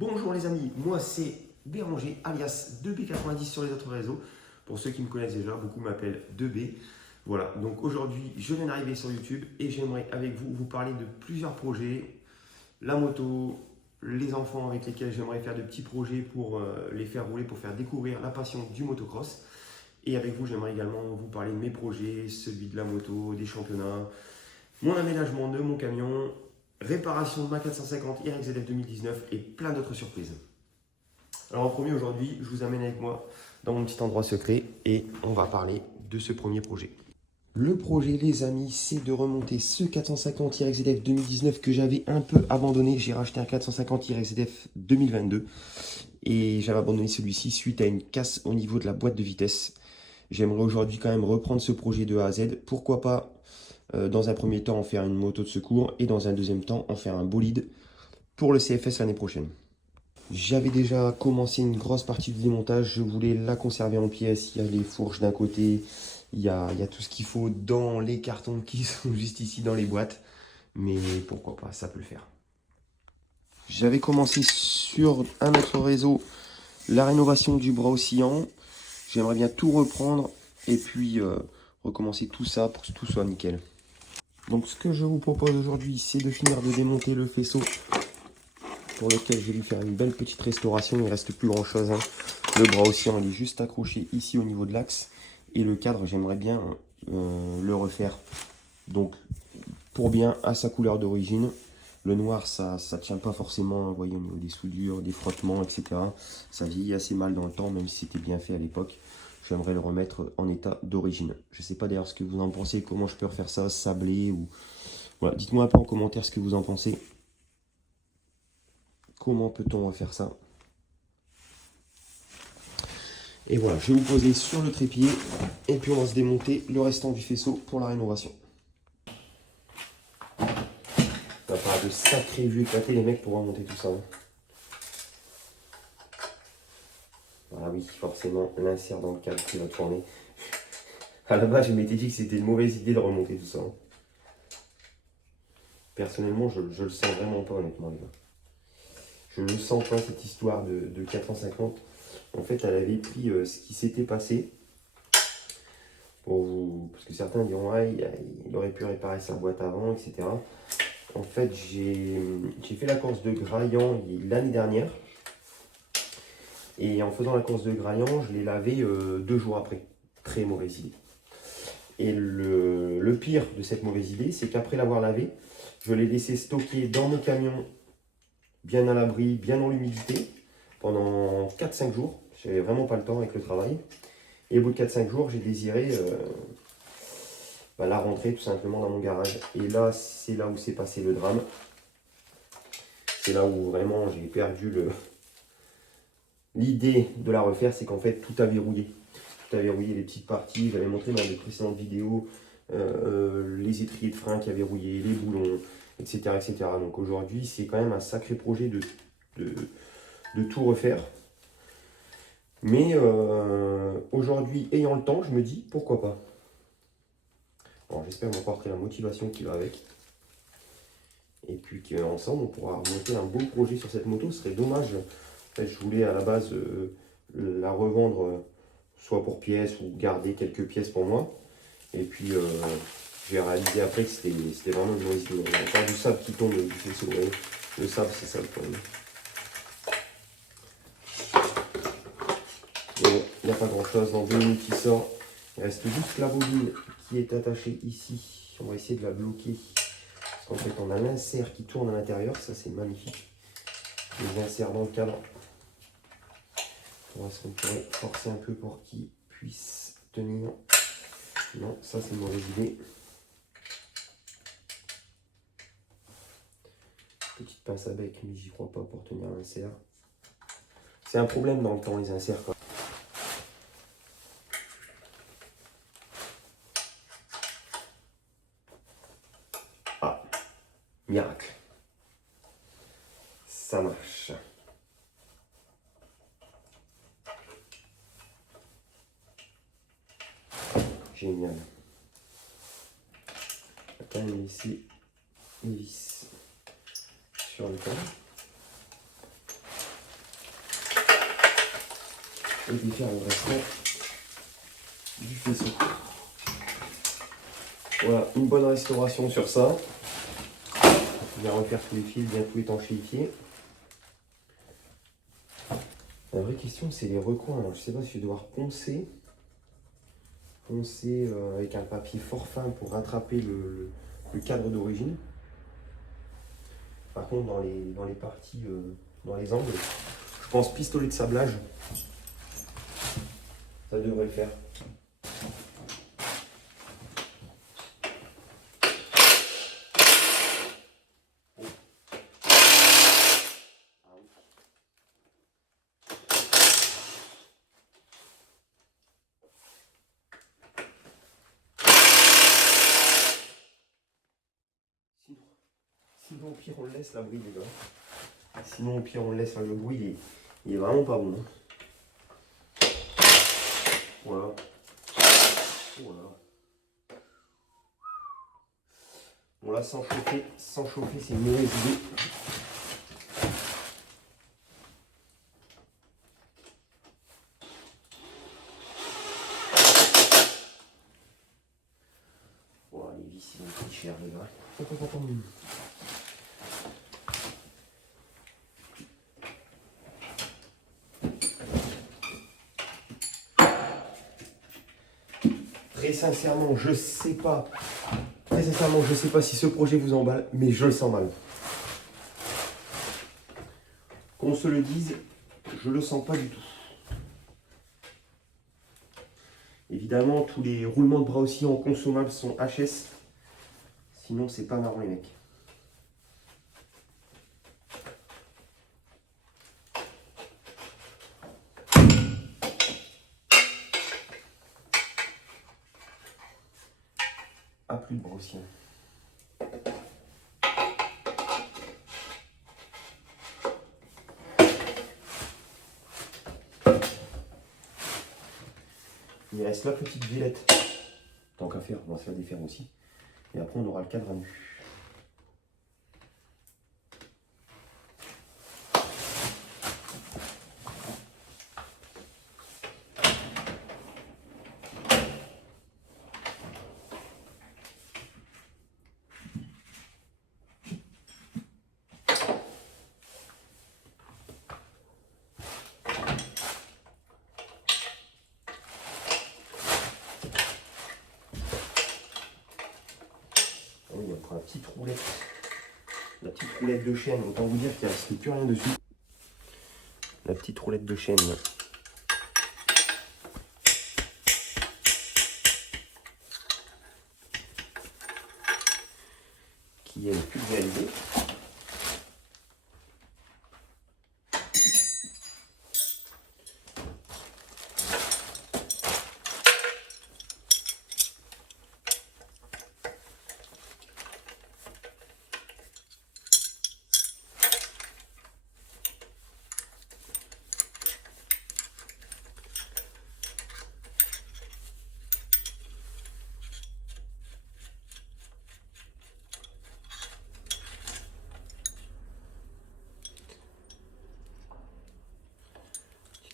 Bonjour les amis, moi c'est Béranger alias 2B90 sur les autres réseaux. Pour ceux qui me connaissent déjà, beaucoup m'appellent 2B. Voilà, donc aujourd'hui je viens d'arriver sur YouTube et j'aimerais avec vous parler de plusieurs projets. La moto, les enfants avec lesquels j'aimerais faire de petits projets pour les faire rouler, pour faire découvrir la passion du motocross. Et avec vous, j'aimerais également vous parler de mes projets, celui de la moto, des championnats, mon aménagement de mon camion, réparation de ma 450 RXZF 2019 et plein d'autres surprises. Alors en premier aujourd'hui, je vous amène avec moi dans mon petit endroit secret et on va parler de ce premier projet. Le projet les amis, c'est de remonter ce 450 RXZF 2019 que j'avais un peu abandonné. J'ai racheté un 450 RXZF 2022 et j'avais abandonné celui-ci suite à une casse au niveau de la boîte de vitesse. J'aimerais aujourd'hui quand même reprendre ce projet de A à Z. Pourquoi pas dans un premier temps en faire une moto de secours et dans un deuxième temps en faire un bolide pour le CFS l'année prochaine. J'avais déjà commencé une grosse partie du démontage, je voulais la conserver en pièces. Il y a les fourches d'un côté, il y a tout ce qu'il faut dans les cartons qui sont juste ici dans les boîtes. Mais pourquoi pas, ça peut le faire. J'avais commencé sur un autre réseau la rénovation du bras oscillant. J'aimerais bien tout reprendre et puis recommencer tout ça pour que tout soit nickel. Donc ce que je vous propose aujourd'hui, c'est de finir de démonter le faisceau pour lequel je vais lui faire une belle petite restauration. Il ne reste plus grand chose, hein. Le bras oscillant, il est juste accroché ici au niveau de l'axe. Et le cadre, j'aimerais bien le refaire. Donc pour bien à sa couleur d'origine. Le noir, ça tient pas forcément, vous voyez, au niveau des soudures, des frottements, etc. Ça vieillit assez mal dans le temps, même si c'était bien fait à l'époque. J'aimerais le remettre en état d'origine. Je ne sais pas d'ailleurs ce que vous en pensez, comment je peux refaire ça, sablé ou... Voilà, dites-moi un peu en commentaire ce que vous en pensez. Comment peut-on refaire ça? Et voilà, je vais vous poser sur le trépied et puis on va se démonter le restant du faisceau pour la rénovation. Ça va de sacrés vues éclatés les mecs pour remonter tout ça. Hein. Ah oui, forcément, l'insert dans le cadre qui va tourner. À la base, je m'étais dit que c'était une mauvaise idée de remonter tout ça. Hein. Personnellement, je le sens vraiment pas, honnêtement, les gars. Je ne sens pas cette histoire de 450. En fait, elle avait pris ce qui s'était passé. Pour vous, parce que certains diront, ah, il aurait pu réparer sa boîte avant, etc. En fait, j'ai fait la course de Graillan l'année dernière. Et en faisant la course de Graillan, je l'ai lavé 2 jours après. Très mauvaise idée. Et le pire de cette mauvaise idée, c'est qu'après l'avoir lavé, je l'ai laissé stocker dans mon camion, bien à l'abri, bien dans l'humidité, pendant 4-5 jours. J'avais vraiment pas le temps avec le travail. Et au bout de 4-5 jours, j'ai désiré la rentrer tout simplement dans mon garage. Et là, c'est là où s'est passé le drame. C'est là où vraiment j'ai perdu l'idée de la refaire, c'est qu'en fait tout a verrouillé. Tout a verrouillé les petites parties. J'avais montré dans les précédentes vidéos les étriers de frein qui avaient rouillé, les boulons, etc. etc. Donc aujourd'hui, c'est quand même un sacré projet de tout refaire. Mais aujourd'hui, ayant le temps, je me dis pourquoi pas. Alors j'espère m'apporter la motivation qui va avec. Et puis qu'ensemble, on pourra monter un beau projet sur cette moto. Ce serait dommage. En fait, je voulais à la base la revendre soit pour pièces ou garder quelques pièces pour moi. Et puis j'ai réalisé après que c'était vraiment une mauvaise idée. On a encore du sable qui tombe du faisceau. Le sable, c'est ça le problème. Et il n'y a pas grand chose dans 2 minutes qui sort. Il reste juste la bobine qui est attachée ici. On va essayer de la bloquer. Parce qu'en fait, on a l'insert qui tourne à l'intérieur. Ça, c'est magnifique. Les inserts dans le cadre. On va se pourrait forcer un peu pour qu'il puisse tenir. Non, ça, c'est une mauvaise idée. Petite pince à bec, mais j'y crois pas pour tenir l'insert. C'est un problème dans le temps, les inserts. Quoi. Ah, miracle. Ça marche. Génial. On va quand même laisser les vis sur le cadre. et défaire le restant du faisceau. Voilà, une bonne restauration sur ça. Bien refaire tous les fils, bien tout étanchéifier. La vraie question, c'est les recoins. Alors, je ne sais pas si je vais devoir poncer avec un papier fort fin pour rattraper le cadre d'origine. Par contre, dans les parties, dans les angles, je pense pistolet de sablage, ça devrait le faire. Sinon, au pire, on le laisse, la bride, les gars. Sinon, au pire, on le laisse, le bruit, il est vraiment pas bon. Voilà. Voilà. Bon, là, sans chauffer, c'est une mauvaise idée. Voilà, les vis, ils ont pris cher, les gars. Attends. Très sincèrement, je sais pas. Très sincèrement, je sais pas si ce projet vous emballe, mais je le sens mal. Qu'on se le dise, je le sens pas du tout. Évidemment, tous les roulements de bras aussi en consommable sont HS. Sinon, c'est pas marrant, les mecs. Ah, plus de bras aussi. Il reste la petite villette. Tant qu'à faire, on va se la défaire aussi. Et après, on aura le cadre à nu. Oui, on prend la petite roulette de chaîne. Autant vous dire qu'il ne reste plus rien dessus. La petite roulette de chaîne. Qui est pulvérisée.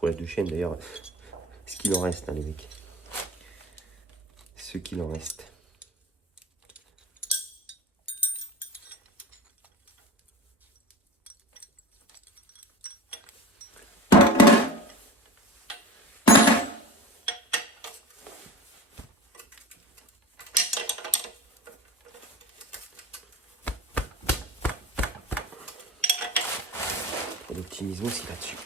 Roulette de chaîne d'ailleurs, ce qu'il en reste, hein, les mecs. Ce qu'il en reste. L'optimisme aussi là-dessus.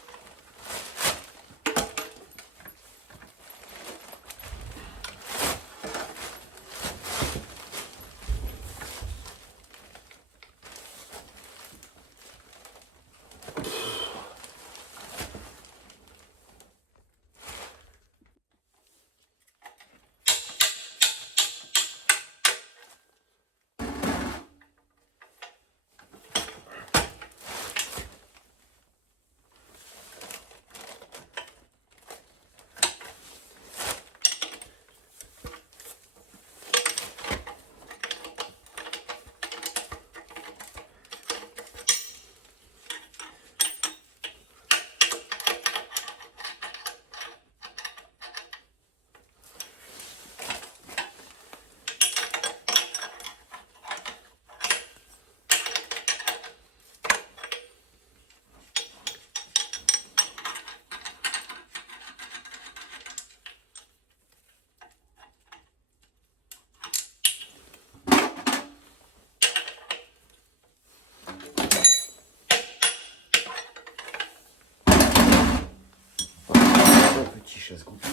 petit chasse-goupille.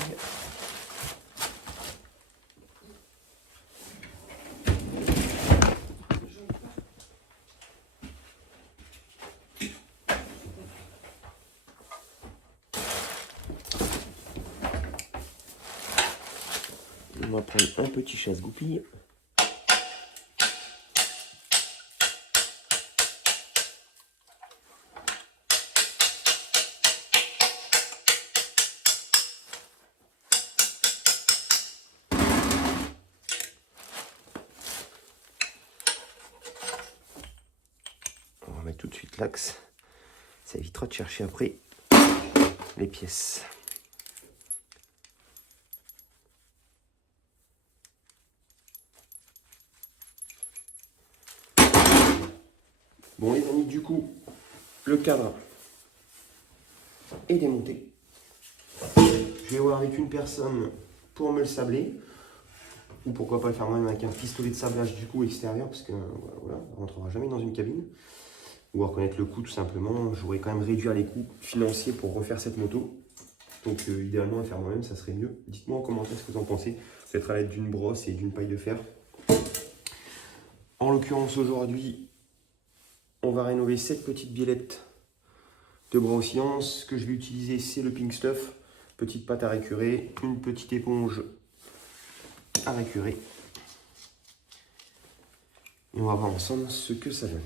On va prendre un petit chasse-goupille. On va mettre tout de suite l'axe. Ça évitera de chercher après les pièces. Bon les amis, du coup, le cadre est démonté. Je vais voir avec une personne pour me le sabler. Ou pourquoi pas le faire moi-même avec un pistolet de sablage du coup extérieur, parce que voilà, on ne rentrera jamais dans une cabine. Ou à reconnaître le coût tout simplement. Je voudrais quand même réduire les coûts financiers pour refaire cette moto. Donc idéalement à faire moi-même, ça serait mieux. Dites-moi en commentaire ce que vous en pensez. Peut-être à l'aide d'une brosse et d'une paille de fer. En l'occurrence aujourd'hui, on va rénover cette petite biellette de bras oscillants. Ce que je vais utiliser, c'est le Pink Stuff. Petite pâte à récurer, une petite éponge à récurer. Et on va voir ensemble ce que ça donne.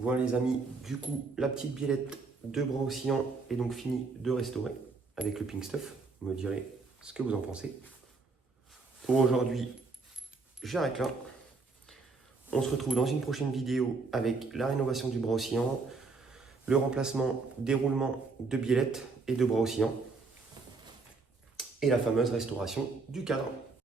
Voilà les amis, du coup la petite biellette de bras oscillants est donc finie de restaurer avec le Pink Stuff. Vous me direz ce que vous en pensez. Pour aujourd'hui, j'arrête là. On se retrouve dans une prochaine vidéo avec la rénovation du bras oscillant, le remplacement, déroulement de biellette et de bras oscillants et la fameuse restauration du cadre.